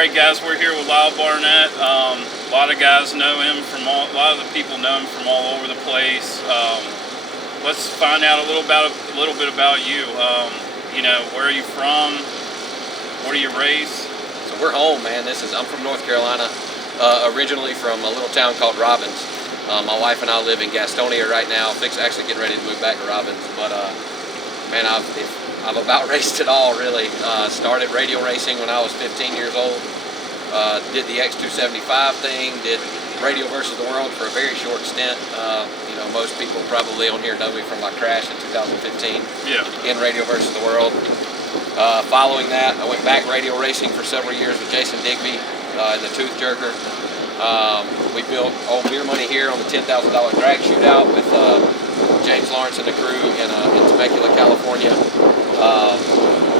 right, guys, we're here with Lyle Barnett. A lot of guys know him from a lot of the people know him from all over the place. Let's find out a little bit about you. You know, where are you from? What do you race? So we're home, man. I'm from North Carolina, originally from a little town called Robbins. My wife and I live in Gastonia right now. Actually getting ready to move back to Robbins, but man, I've about raced it all, really. Started radio racing when I was 15 years old. Did the X275 thing, did Radio versus the World for a very short stint. You know, most people probably on here know me from my crash in 2015 in Radio versus the World. Following that, I went back radio racing for several years with Jason Digby in the Tooth Jerker. We built old Beer Money here on the $10,000 drag shootout with James Lawrence and the crew in Temecula, California.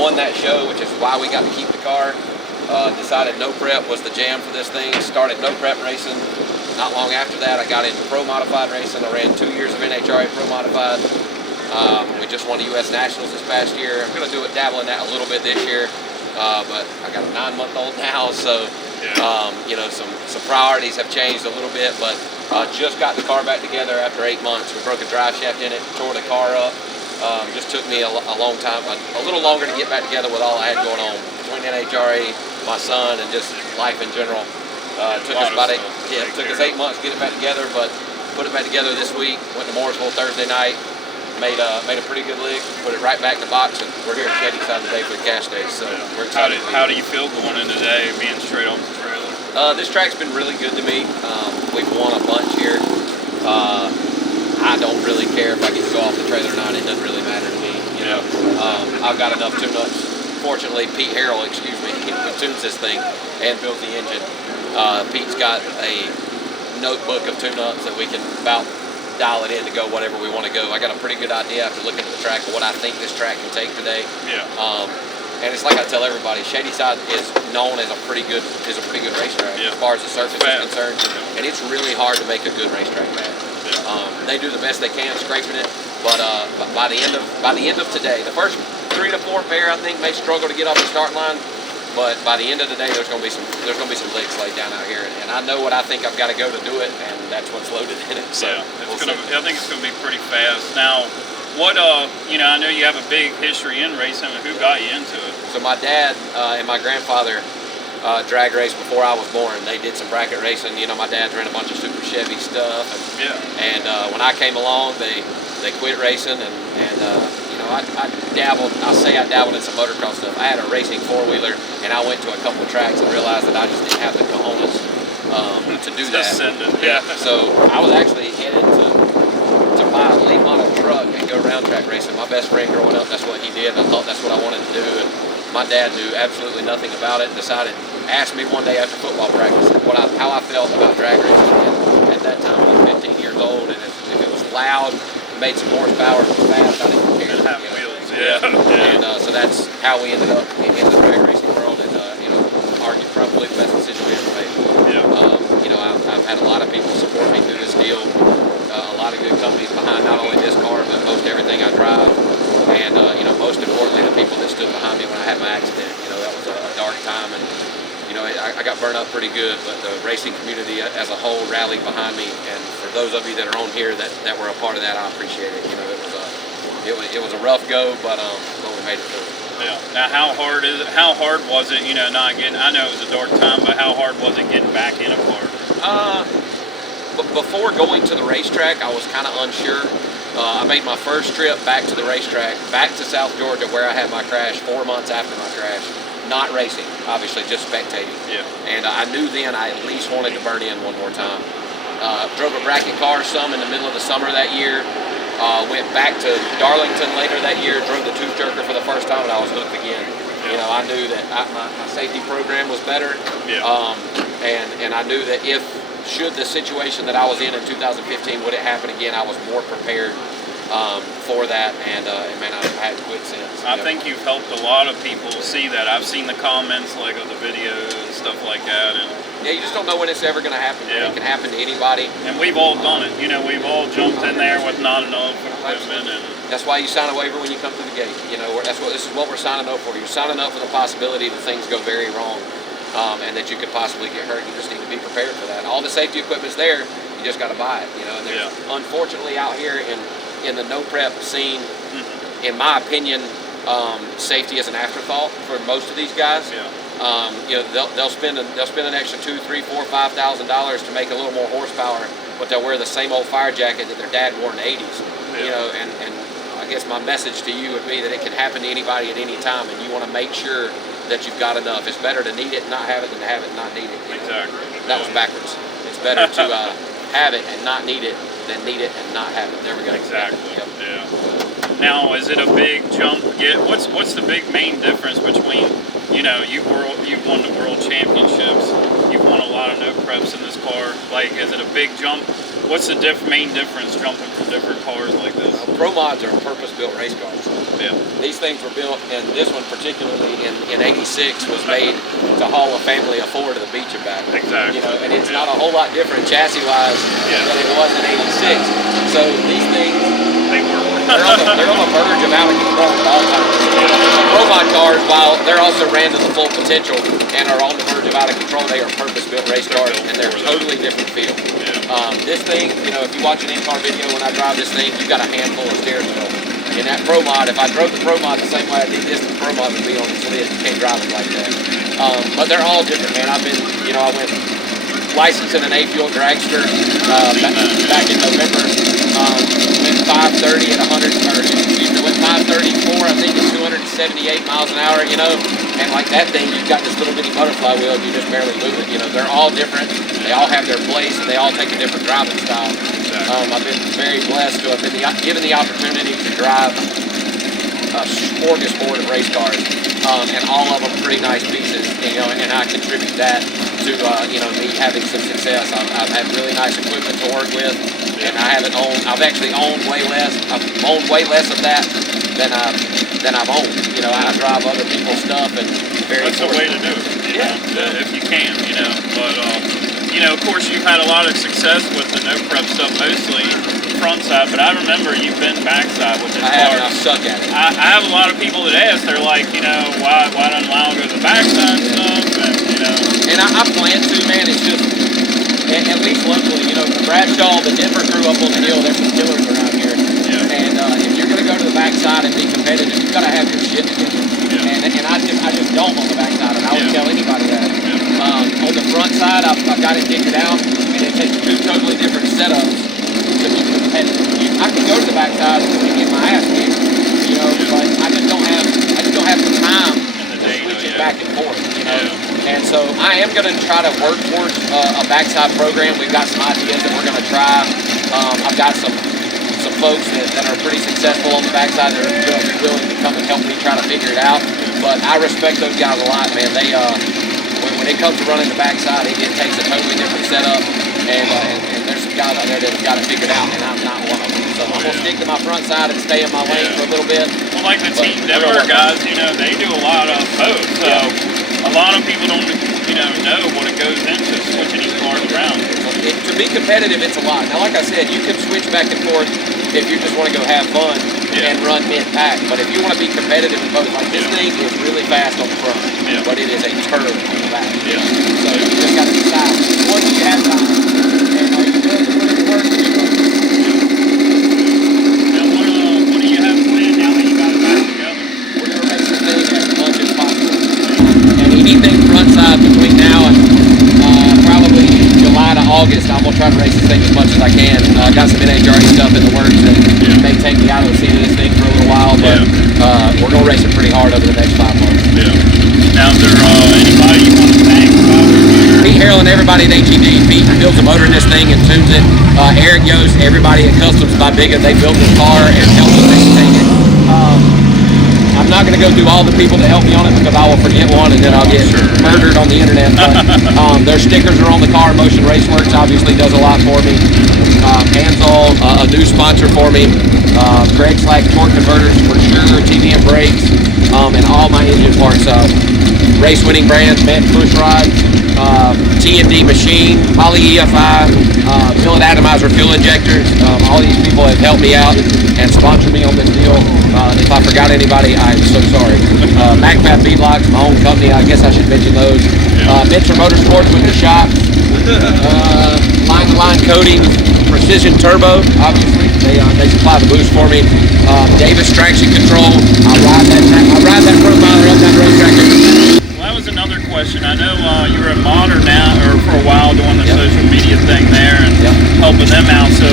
Won that show, which is why we got to keep the car. Decided no prep was the jam for this thing. Started no prep racing. Not long after that, I got into pro modified racing. I ran 2 years of NHRA pro modified. We just won the U.S. Nationals this past year. I'm going to dabble in that a little bit this year, but I got a 9-month-old now, so you know, some priorities have changed a little bit. But just got the car back together after 8 months. We broke a drive shaft in it, tore the car up. Just took me a long time, a little longer to get back together with all I had going on between NHRA, my son, and just life in general. Took us 8 months to get it back together, but put it back together this week. Went to Mooresville Thursday night, made a pretty good lick, put it right back in the box, and we're here at Shadyside today for the cash day. So we're excited. How do you feel going in today, being straight off the trailer? This track's been really good to me. We've won a bunch here. I don't really care if I get to go off the trailer or not. It doesn't really matter to me. You know, I've got enough tune-ups. Fortunately, Pete Harrell, who tunes this thing and built the engine. Pete's got a notebook of tune-ups that we can about dial it in to go whatever we want to go. I got a pretty good idea after looking at the track of what I think this track can take today. And it's like I tell everybody, Shadyside is known as a pretty good racetrack as far as the surface is concerned, and it's really hard to make a good racetrack bad. They do the best they can scraping it, but by the end of today, the first 3 to 4 pair I think may struggle to get off the start line, but by the end of the day there's going to be some licks laid down out here, and I know what I think I've got to go to do it, and that's what's loaded in it. So I think it's going to be pretty fast. Now, what you know, I know you have a big history in racing. Who got you into it? So my dad and my grandfather drag raced before I was born. They did some bracket racing. You know, my dad's ran a bunch of Super Chevy stuff, and when I came along, they quit racing, and you know, I dabbled. I'll say I dabbled in some motocross stuff. I had a racing 4-wheeler, and I went to a couple of tracks and realized that I just didn't have the cojones to do that. So I was actually headed to buy a late model truck and go round track racing. My best friend growing up, that's what he did, and I thought that's what I wanted to do. And my dad knew absolutely nothing about it and asked me one day after football practice how I felt about drag racing. And at that time, I was 15 years old, and if it was loud, made some horsepower, was fast, I didn't care. And so that's how we ended up in the drag racing world, and you know, probably the best decision we ever made. You know, I've had a lot of people support me through this deal. A lot of good companies behind not only this car, but most everything I drive. And you know, most importantly, the people that stood behind me when I had my accident. You know, that was a dark time, and you know, I got burned up pretty good. But the racing community as a whole rallied behind me. And for those of you that are on here that were a part of that, I appreciate it. You know, it was a rough go, but we made it through. Now, how hard is it? How hard was it? You know, not getting. I know it was a dark time, but how hard was it getting back in a car? But before going to the racetrack, I was kind of unsure. I made my first trip back to the racetrack, back to South Georgia, where I had my crash 4 months after my crash. Not racing, obviously, just spectating. And I knew then I at least wanted to burn in one more time. Drove a bracket car some in the middle of the summer that year. Went back to Darlington later that year, drove the Tooth Jerker for the first time, and I was hooked again. You know, I knew that my safety program was better. And I knew that should the situation that I was in 2015, would it happen again, I was more prepared for that, and man, I've had quit since. I think you've helped a lot of people see that. I've seen the comments like of the videos and stuff like that, and you just don't know when it's ever going to happen. It can happen to anybody, and we've all done it. You know, we've all jumped in there with not enough equipment, and that's why you sign a waiver when you come through the gate. You know, this is what we're signing up for. You're signing up for the possibility that things go very wrong. and that you could possibly get hurt. You just need to be prepared for that. All the safety equipment's there. You just got to buy it. You know, and there's, unfortunately, out here in the no prep scene, in my opinion, safety is an afterthought for most of these guys. You know, they'll spend an extra $2,000, $3,000, $4,000, $5,000 to make a little more horsepower, but they'll wear the same old fire jacket that their dad wore in the 80s. You know, and I guess my message to you would be that it can happen to anybody at any time, and you want to make sure that you've got enough. It's better to need it and not have it than to have it and not need it. Exactly. That was backwards. It's better to have it and not need it than need it and not have it. There we go. Exactly. Yep. Yeah. Now, is it a big jump? What's the big main difference between, you know, you've won the world championships, you've won a lot of no preps in this car. Like, is it a big jump? What's the main difference jumping from different cars like this? Pro mods are purpose-built race cars. Yeah. These things were built, and this one particularly in '86 was made to haul a family of 4 to the beach and back. Exactly. You know, and it's not a whole lot different chassis-wise than it was in '86. So these things, they're on the verge of out of control at all times. Pro mod cars, while they're also ran to the full potential and are on the verge of out of control, they are purpose-built race cars, and they're totally different feel. This thing, you know, if you watch an in-car video when I drive this thing, you've got a handful of steering wheel. In that Pro Mod, if I drove the Pro Mod the same way I did this, the Pro Mod would be on its lid. You can't drive it like that. But they're all different, man. I've been, you know, I went licensed in an A-fuel dragster back in November. Went 530 at 100, or excuse me, went 534, I think, at 278 miles an hour, you know. And like that thing, you've got this little bitty butterfly wheel, and you just barely move it. You know, they're all different. They all have their place, and they all take a different driving style. I've been very blessed to have been given the opportunity to drive a smorgasbord of race cars, and all of them pretty nice pieces. You know, and I contribute that to you know, me having some success. I've had really nice equipment to work with, and I've actually owned way less. I've owned way less of that than I've owned. You know, I drive other people's stuff, and that's the way to do it. You know, if you can, you know. But you know, of course, you've had a lot of success with the no prep stuff, mostly front side. But I remember you've been backside with this car. I suck at it. I have a lot of people that ask. They're like, you know, why doesn't Lyle go to the backside stuff? And you know. And I plan to, man. It's just, at least locally, you know, Bradshaw, the Denver crew up on the hill, there's some killers around here. And if you're going to go to the backside and be competitive, you've got to have your shit together. And I just don't on the backside, and I would tell anybody that. On the front side, I've got it figured out, and it takes 2 totally different setups to be competitive. I can go to the backside and get my ass kicked, you know, but I just don't have the time to switch it back and forth, you know. And so I am going to try to work towards a backside program. We've got some ideas that we're going to try. I've got some folks that are pretty successful on the backside that are going to be willing to come and help me try to figure it out. But I respect those guys a lot, man. They when it comes to running the backside, it takes a totally different setup, and there's some guys out there that have got it figured out, and I'm not one of them. So I'm gonna stick to my front side and stay in my lane for a little bit. Well, like the Team Denver guys, you know, they do a lot of both. So a lot of people don't, you know what it goes into switching these cars around. To be competitive, it's a lot. Now, like I said, you can switch back and forth if you just want to go have fun and run mid-pack. But if you want to be competitive in both, like this thing is really fast on the front, but it is a turd on the back. So you just got to decide what you have time, and are you willing to put in the work to do it? Now, what do you have planned now that you got it back together? We're going to race the thing as much as possible. And anything front side between now and probably July to August, I'm going to try to race this thing as much as I can. Got some NHRA stuff in the works that may take me out of the seat of this thing for a little while, but we're going to race it pretty hard over the next 5 months. Now, is there anybody you want to thank about it? Pete Harrell and everybody at HED. Pete builds a motor in this thing and tunes it. Eric Yost, everybody at Customs by Biga, they built this car and helped us maintain it. I'm not going to go through all the people that helped me on it because I will forget one and then I'll get murdered on the internet. But their stickers are on the car. Motion Raceworks obviously does a lot for me. Hansol, a new sponsor for me. Greg Slack Torque Converters for sure. TBM brakes, and all my engine parts. race-winning brands, Met Push Rod, T&D Machine, Poly EFI, Billet Atomizer Fuel Injectors. All these people have helped me out and sponsored me on this deal. If I forgot anybody, I'm so sorry. MacFab Beadlocks, my own company, I guess I should mention those. Mitchell Motorsports with the shop. Line-to-line coatings, Precision Turbo, obviously. They supply the boost for me. Davis Traction Control. I ride that profiler up that road track every day. Well, that was another question. I know you were at Modern now, or for a while, doing the social media thing there and helping them out. So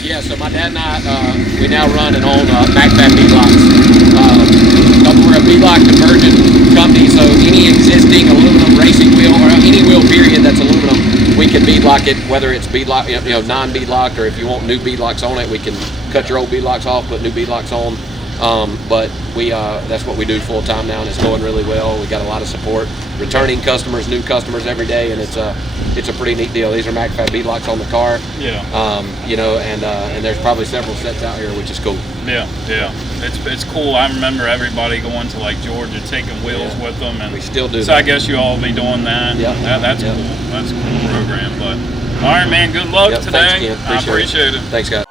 yeah, so my dad and I, we now run and own MacFab Beadlocks. We're a beadlock conversion company, so any existing aluminum racing wheel or any wheel period that's aluminum, we can beadlock it, whether it's beadlock, non-beadlocked, or if you want new beadlocks on it, we can cut your old beadlocks off, put new beadlocks on. But that's what we do full time now, and it's going really well. We got a lot of support, returning customers, new customers every day, and it's a pretty neat deal. These are MacFab beadlocks on the car. And there's probably several sets out here, which is cool. It's cool. I remember everybody going to like Georgia, taking wheels with them, and we still do. So that. I guess you all be doing that. That's cool. That's a cool program. But all right, man. Good luck today. Thanks, Ken. I appreciate it. Thanks, guys.